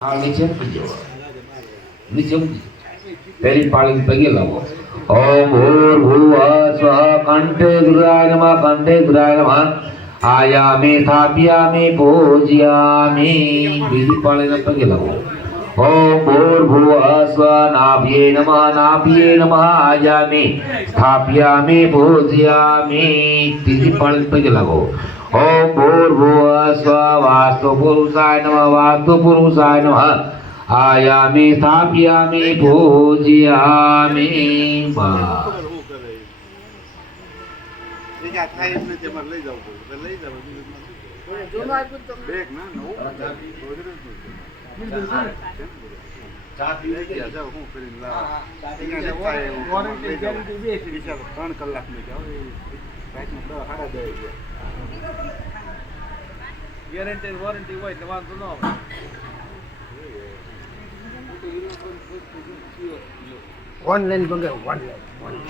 નીચે નીચે પહેલી પાળી પગે લાવો. ઓમ ભૂર્ભુવઃ સ્વઃ કંઠે ગુરાય નમઃ કંઠે ગુરાય નમઃ આયામિ સ્થાપ્યામિ પૂજ્યામિ. બીજી પાળીને પગે લાવો. ઓમ ભૂર્ભુવઃ સ્વઃ નાભ્યે નમઃ નાભ્યે નમઃ આયામિ સ્થાપ્યામિ પૂજ્યામિ. ત્રીજી પાળીને પગે લાવો. ઓમ ભૂર્ભુવઃ સ્વઃ વાસ્તુ પુરુષાય નમઃ વાસ્તુ પુરુષાય નમઃ આયામિ સ્થાપ્યામિ પૂજ્યામિ. ગેરંટી વોરંટી હોય એટલે વાંધો ન આવે. ઓનલાઈન બગડે ઓનલાઈન પાણી